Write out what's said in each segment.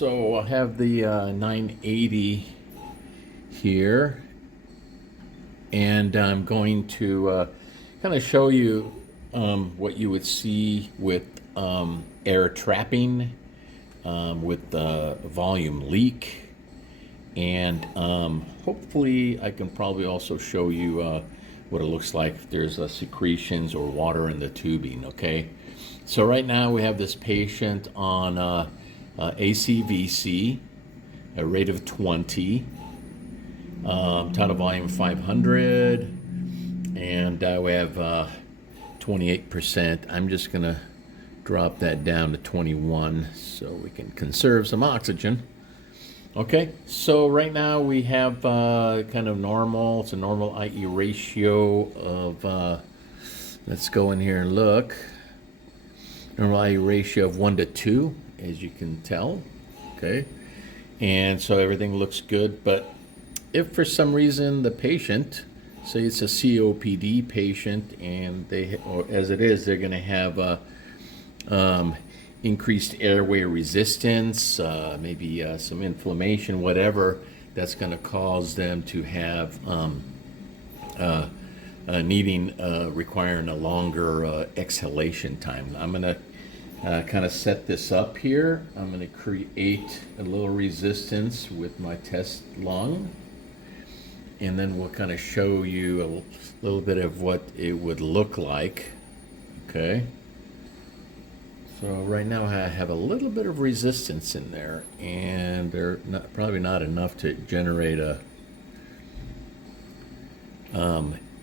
So I have the 980 here, and I'm going to kind of show you what you would see with air trapping, with the volume leak, and hopefully I can probably also show you what it looks like if there's secretions or water in the tubing. Okay, so right now we have this patient on ACVC, a rate of 20, tidal volume 500, and we have 28%. I'm just going to drop that down to 21 so we can conserve some oxygen. Okay, so right now we have kind of normal. It's a normal IE ratio of, let's go in here and look. Normal IE ratio of 1 to 2, as you can tell. Okay, and so everything looks good. But if for some reason the patient, say it's a COPD patient, and or as it is, they're going to have increased airway resistance, maybe some inflammation, whatever, that's going to cause them to have requiring a longer exhalation time. I'm going to kind of set this up here. I'm going to create a little resistance with my test lung, and then we'll kind of show you a little bit of what it would look like. Okay. So right now I have a little bit of resistance in there, and they're probably not enough to generate a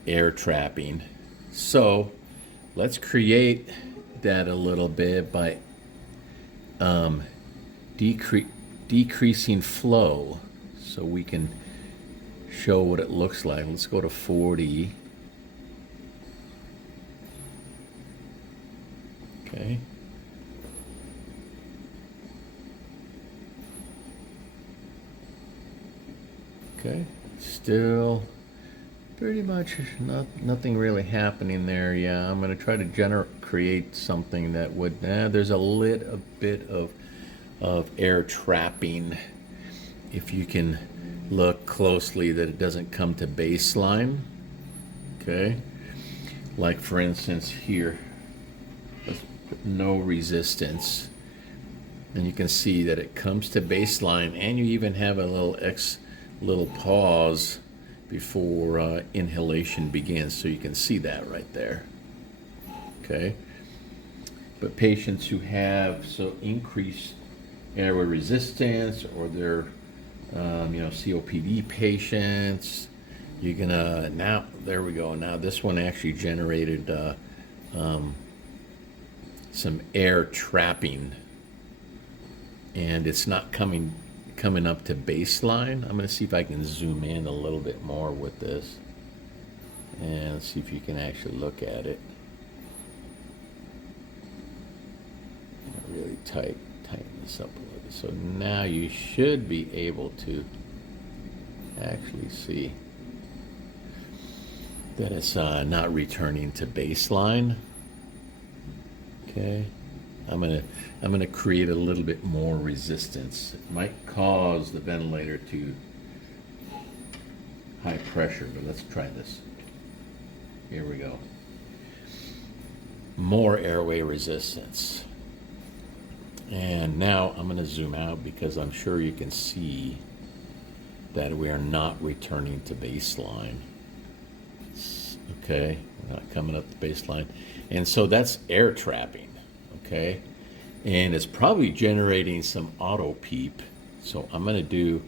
air trapping. So let's create that a little bit by decreasing flow so we can show what it looks like. Let's go to 40. Okay. Okay, still pretty much nothing really happening there. Yeah, I'm going to try to create something that would, there's a little bit of air trapping. If you can look closely that it doesn't come to baseline. Okay, like for instance here, let's put no resistance, and you can see that it comes to baseline, and you even have a little pause before inhalation begins, so you can see that right there. Okay, but patients who have increased airway resistance, or they're COPD patients, you're gonna, now there we go, now this one actually generated some air trapping, and it's not coming up to baseline. I'm going to see if I can zoom in a little bit more with this and see if you can actually look at it. Really tighten this up a little bit. So now you should be able to actually see that it's not returning to baseline. Okay. I'm gonna create a little bit more resistance. It might cause the ventilator to high pressure, but let's try this. Here we go. More airway resistance. And now I'm gonna zoom out because I'm sure you can see that we are not returning to baseline. Okay, we're not coming up to baseline. And so that's air trapping. Okay, and it's probably generating some auto peep. So I'm going to do,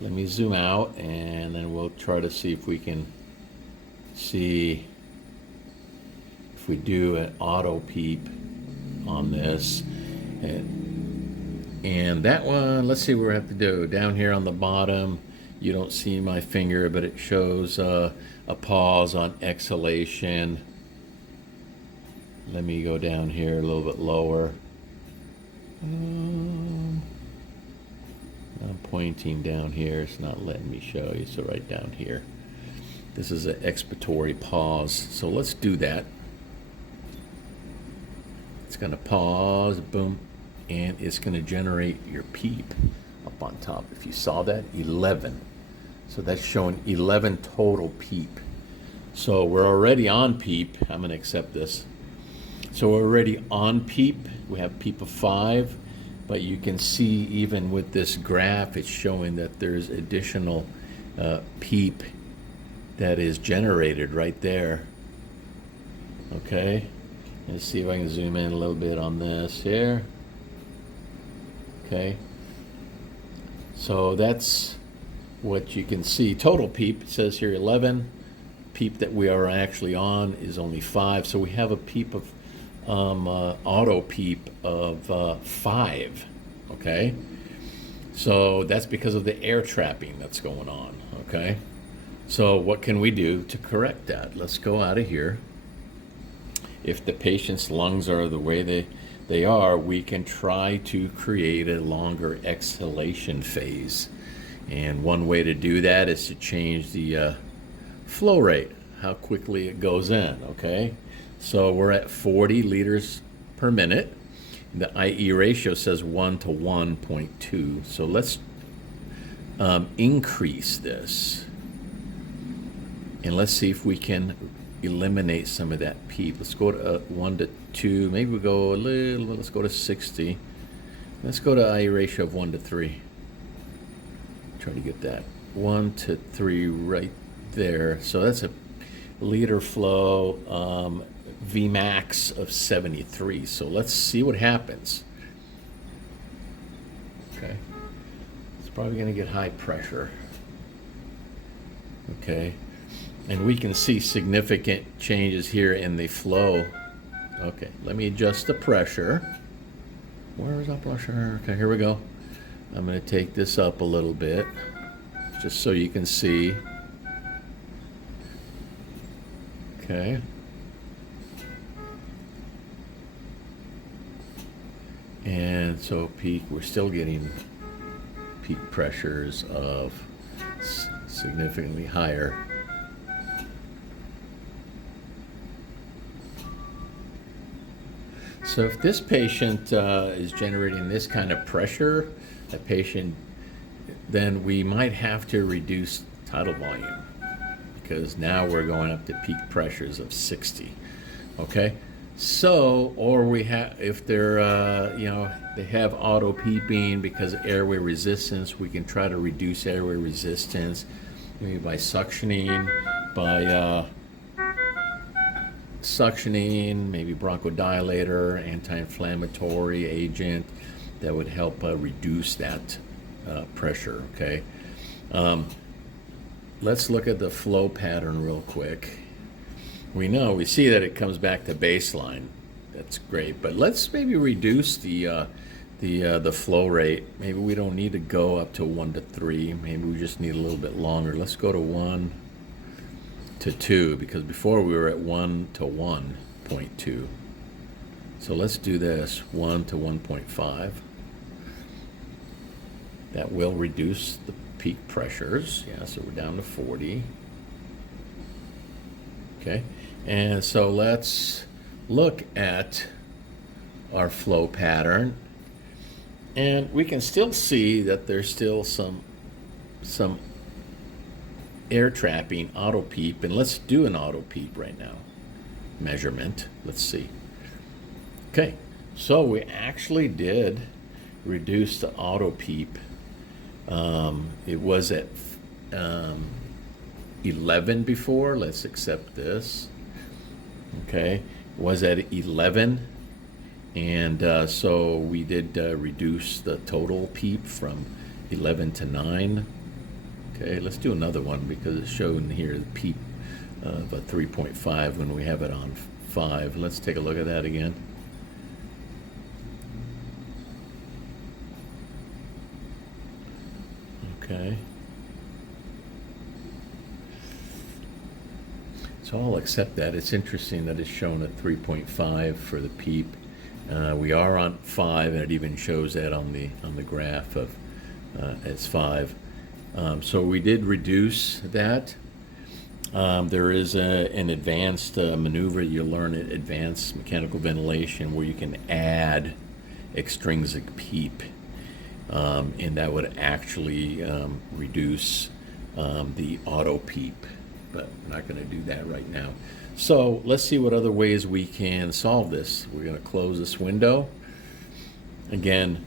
let me zoom out, and then we'll try to see if we can see if we do an auto peep on this. And that one, let's see what we have to do. Down here on the bottom, you don't see my finger, but it shows a pause on exhalation. Let me go down here a little bit lower. I'm pointing down here. It's not letting me show you. So right down here. This is an expiratory pause. So let's do that. It's going to pause, boom, and it's going to generate your peep up on top. If you saw that, 11. So that's showing 11 total peep. So we're already on peep. I'm going to accept this. So we're already on peep. We have peep of 5, but you can see even with this graph, it's showing that there's additional peep that is generated right there. Okay, let's see if I can zoom in a little bit on this here. Okay, so that's what you can see. Total peep, it says here 11. Peep that we are actually on is only 5, so we have a peep of auto peep of 5. Okay, so that's because of the air trapping that's going on. Okay, so what can we do to correct that? Let's go out of here. If the patient's lungs are the way they are, we can try to create a longer exhalation phase. And one way to do that is to change the flow rate, how quickly it goes in, okay? So we're at 40 liters per minute. The IE ratio says 1 to 1.2. So let's increase this. And let's see if we can eliminate some of that peep. Let's go to 1 to 2. Maybe we go a little bit. Let's go to 60. Let's go to IE ratio of 1 to 3. Try to get that 1 to 3 right there. So that's a liter flow Vmax of 73. So let's see what happens. Okay, it's probably going to get high pressure. Okay, and we can see significant changes here in the flow. Okay, let me adjust the pressure. Where is our pressure? Okay, here we go. I'm going to take this up a little bit just so you can see. Okay. And so peak, we're still getting peak pressures of significantly higher. So if this patient is generating this kind of pressure, a patient, then we might have to reduce tidal volume, because now we're going up to peak pressures of 60. Okay, so, or we have, if they're they have auto peeping because of airway resistance, we can try to reduce airway resistance maybe by suctioning, maybe bronchodilator, anti-inflammatory agent that would help reduce that pressure. Okay, let's look at the flow pattern real quick. We see that it comes back to baseline. That's great, but let's maybe reduce the flow rate. Maybe we don't need to go up to 1 to 3. Maybe we just need a little bit longer. Let's go to 1 to 2, because before we were at 1 to 1.2. So let's do this, 1 to 1.5. That will reduce the peak pressures. Yeah, so we're down to 40. Okay, and so let's look at our flow pattern, and we can still see that there's still some air trapping, auto peep, and let's do an auto peep right now. Measurement, let's see. Okay, so we actually did reduce the auto peep. It was at 11 before. Let's accept this. Okay, was at 11, and so we did reduce the total peep from 11 to 9. Okay, let's do another one because it's shown here the peep of a 3.5 when we have it on 5. Let's take a look at that again. Okay. So I'll accept that. It's interesting that it's shown at 3.5 for the peep. We are on 5, and it even shows that on the graph of it's 5. So we did reduce that. There is an advanced maneuver you learn at advanced mechanical ventilation where you can add extrinsic PEEP, and that would actually reduce the auto PEEP, but I'm not going to do that right now. So let's see what other ways we can solve this. We're going to close this window. Again,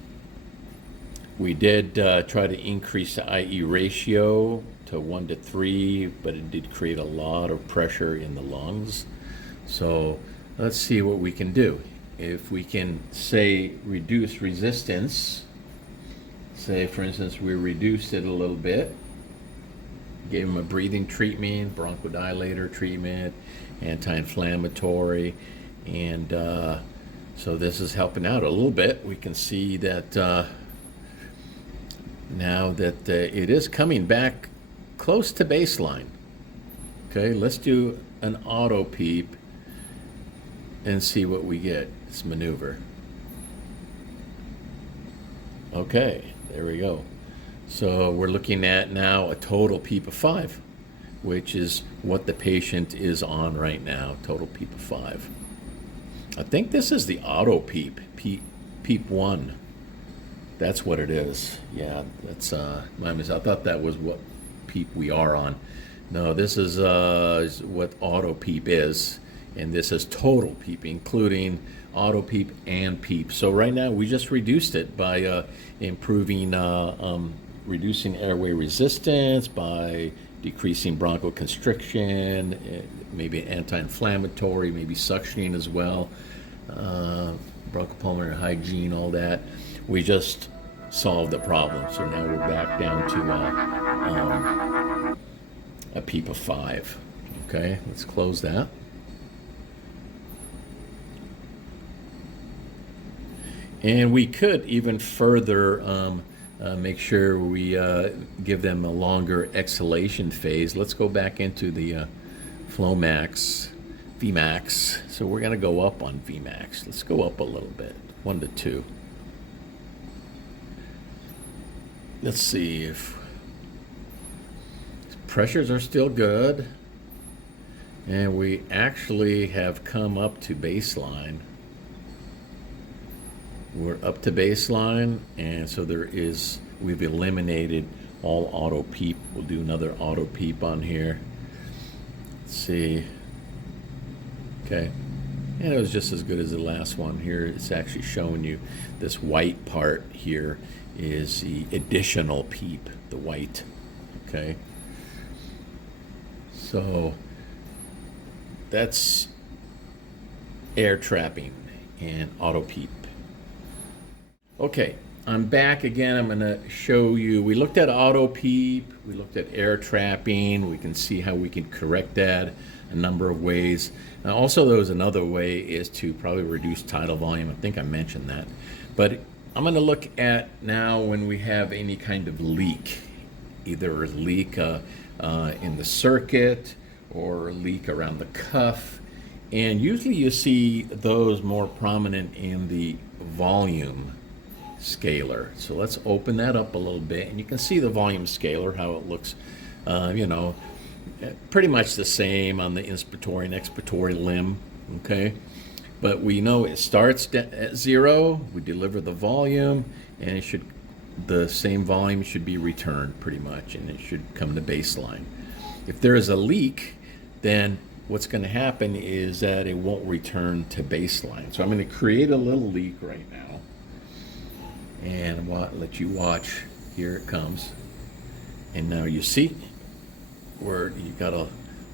we did try to increase the IE ratio to 1 to 3, but it did create a lot of pressure in the lungs. So let's see what we can do. If we can, say, reduce resistance, say, for instance, we reduced it a little bit, gave him a breathing treatment, bronchodilator treatment, anti-inflammatory, and so this is helping out a little bit. We can see that now that it is coming back close to baseline. Okay, let's do an auto PEEP and see what we get. This maneuver. Okay, there we go. So we're looking at now a total PEEP of 5, which is what the patient is on right now, total PEEP of 5. I think this is the auto PEEP, PEEP 1. That's what it is. Yeah, that's my mistake. I thought that was what PEEP we are on. No, this is what auto PEEP is, and this is total PEEP, including auto PEEP and PEEP. So right now we just reduced it by improving, reducing airway resistance, by decreasing bronchoconstriction, maybe anti-inflammatory, maybe suctioning as well, bronchopulmonary hygiene, all that. We just solved the problem. So now we're back down to a PEEP of 5. Okay, let's close that. And we could even further make sure we give them a longer exhalation phase. Let's go back into the Flomax, Vmax. So we're going to go up on Vmax. Let's go up a little bit, 1 to 2. Let's see if pressures are still good. And we actually have come up to baseline. We're up to baseline, and so we've eliminated all auto PEEP. We'll do another auto PEEP on here. Let's see. Okay. And it was just as good as the last one. Here it's actually showing you this white part here is the additional PEEP, the white. Okay. So that's air trapping and auto PEEP. Okay, I'm back again. I'm going to show you, we looked at auto PEEP, we looked at air trapping. We can see how we can correct that a number of ways. Now, also, there was another way is to probably reduce tidal volume. I think I mentioned that. But I'm going to look at now when we have any kind of leak, either a leak in the circuit or a leak around the cuff. And usually you see those more prominent in the volume scaler. So let's open that up a little bit, and you can see the volume scaler, how it looks, pretty much the same on the inspiratory and expiratory limb, okay? But we know it starts at 0, we deliver the volume, and the same volume should be returned pretty much, and it should come to baseline. If there is a leak, then what's going to happen is that it won't return to baseline. So I'm going to create a little leak right now. And let you watch. Here it comes. And now you see where you got a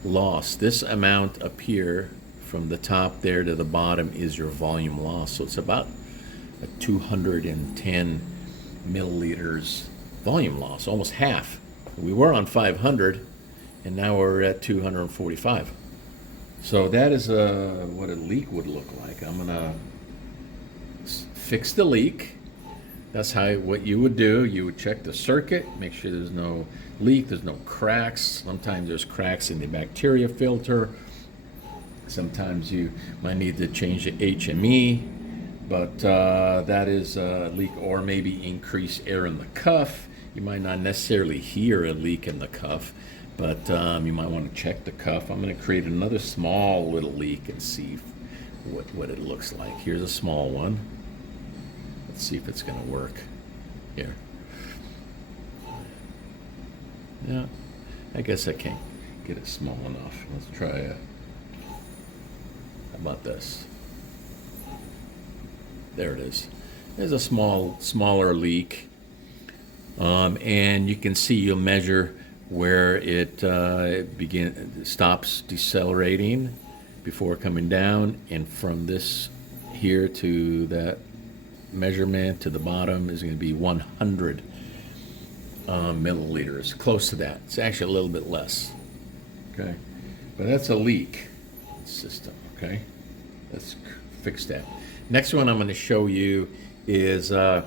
loss. This amount up here from the top there to the bottom is your volume loss. So it's about a 210 milliliters volume loss, almost half. We were on 500, and now we're at 245. So that is what a leak would look like. I'm gonna fix the leak. That's what you would do. You would check the circuit, make sure there's no leak, there's no cracks. Sometimes there's cracks in the bacteria filter. Sometimes you might need to change the HME, but that is a leak, or maybe increase air in the cuff. You might not necessarily hear a leak in the cuff, but you might want to check the cuff. I'm going to create another small little leak and see what it looks like. Here's a small one. Let's see if it's going to work here. Yeah, I guess I can't get it small enough. Let's try it. How about this? There it is. There's a smaller leak. And you can see, you'll measure where it stops decelerating before coming down, and from this here to that measurement to the bottom is going to be 100 milliliters, close to that. It's actually a little bit less. Okay, but that's a leak system. Okay, let's fix that. Next one I'm going to show you is, and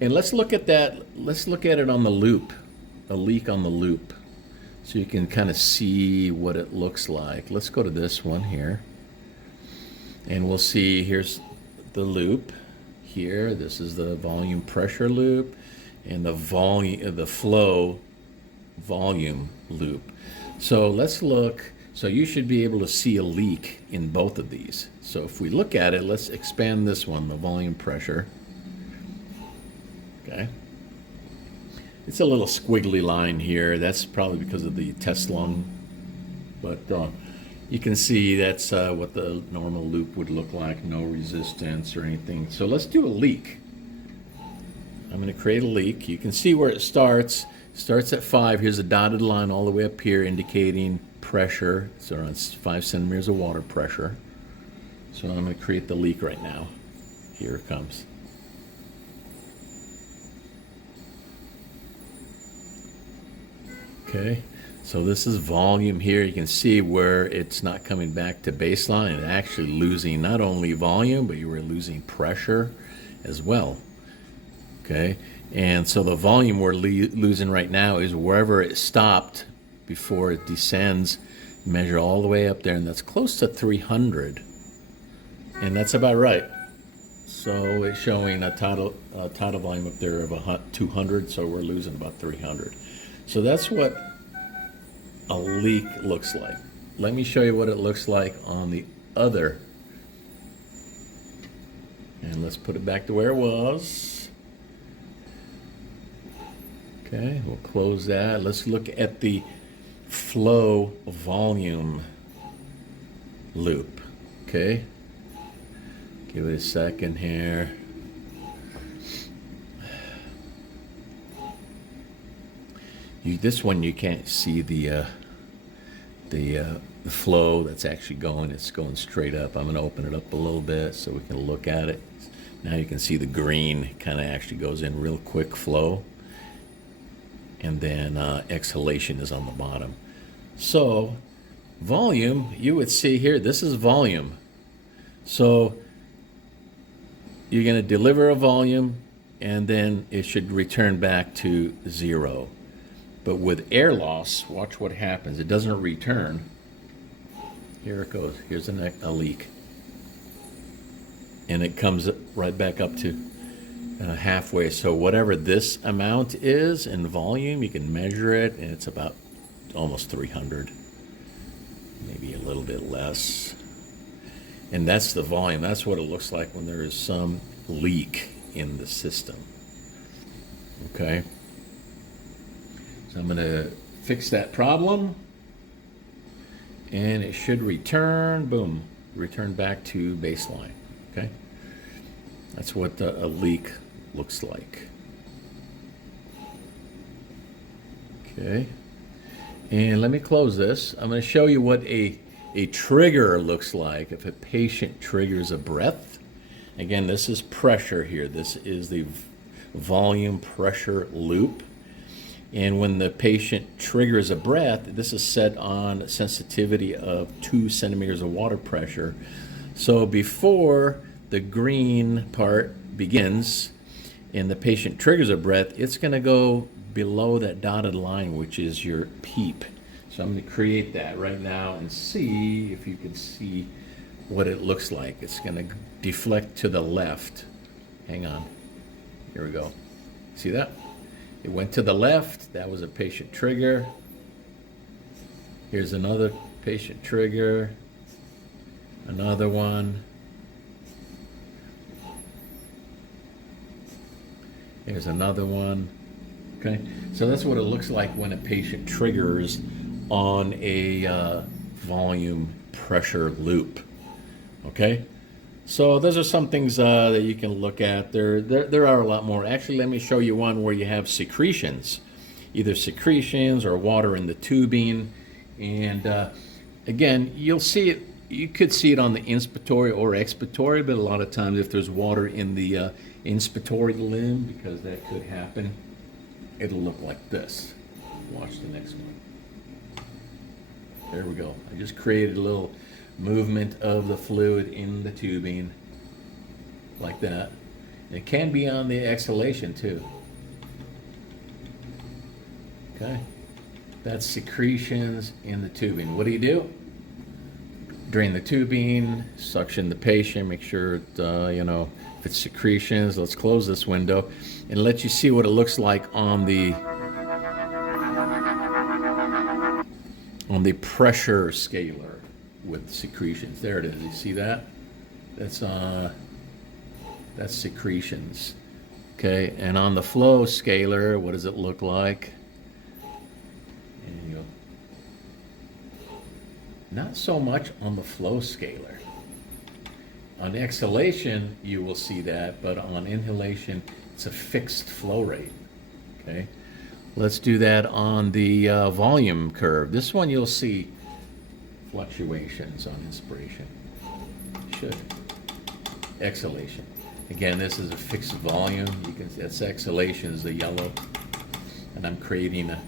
let's look at that. Let's look at it on the loop, a leak on the loop, so you can kind of see what it looks like. Let's go to this one here, and we'll see. Here's the loop here. This is the volume pressure loop, and the volume, the flow volume loop. So let's look. So you should be able to see a leak in both of these. So if we look at it, let's expand this one, the volume pressure. Okay. It's a little squiggly line here. That's probably because of the test lung. But you can see that's what the normal loop would look like. No resistance or anything. So let's do a leak. I'm going to create a leak. You can see where it starts. It starts at 5. Here's a dotted line all the way up here indicating pressure. So around 5 centimeters of water pressure. So I'm going to create the leak right now. Here it comes. Okay, so this is volume here. You can see where it's not coming back to baseline and actually losing not only volume, but you were losing pressure as well. Okay, and so the volume we're losing right now is wherever it stopped before it descends. Measure all the way up there, and that's close to 300, and that's about right. So it's showing a total volume up there of 200, so we're losing about 300. So that's what a leak looks like. Let me show you what it looks like on the other. And let's put it back to where it was. Okay, we'll close that. Let's look at the flow volume loop. Okay, give it a second here. This one you can't see the flow that's actually going. It's going straight up. I'm going to open it up a little bit so we can look at it. Now you can see the green kind of actually goes in real quick flow, and then exhalation is on the bottom. So volume, you would see here, this is volume. So you're going to deliver a volume, and then it should return back to 0. But with air loss, watch what happens. It doesn't return. Here it goes. Here's a leak. And it comes right back up to halfway. So whatever this amount is in volume, you can measure it, and it's about almost 300. Maybe a little bit less. And that's the volume. That's what it looks like when there is some leak in the system. Okay? So I'm going to fix that problem, and it should return, boom, return back to baseline. Okay, that's what a leak looks like. Okay, and let me close this. I'm going to show you what a trigger looks like if a patient triggers a breath. Again, this is pressure here. This is the volume pressure loop. And when the patient triggers a breath, this is set on sensitivity of 2 centimeters of water pressure. So before the green part begins and the patient triggers a breath, it's going to go below that dotted line, which is your peep. So I'm going to create that right now and see if you can see what it looks like. It's going to deflect to the left. Hang on. Here we go. See that? It went to the left. That was a patient trigger. Here's another patient trigger. Another one. There's another one. Okay, so that's what it looks like when a patient triggers on a volume pressure loop. Okay, so those are some things that you can look at. There are a lot more. Actually, let me show you one where you have secretions, either secretions or water in the tubing. And again, you'll see it. You could see it on the inspiratory or expiratory, but a lot of times if there's water in the inspiratory limb, because that could happen, it'll look like this. Watch the next one. There we go. I just created a little movement of the fluid in the tubing like that. And it can be on the exhalation too. Okay, that's secretions in the tubing. What do? Drain the tubing, suction the patient, make sure it, if it's secretions. Let's close this window and let you see what it looks like on the pressure scaler with secretions. There it is. You see that? That's secretions. Okay, and on the flow scaler, what does it look like? And not so much on the flow scaler. On exhalation, you will see that, but on inhalation, it's a fixed flow rate. Okay, let's do that on the volume curve. This one you'll see fluctuations on inspiration. Should. Exhalation. Again, this is a fixed volume. You can see that's exhalation is the yellow, and I'm creating a.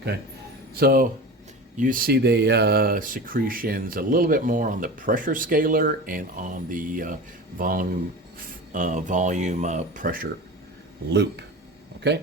Okay, so you see the secretions a little bit more on the pressure scaler and on the volume pressure loop. Okay.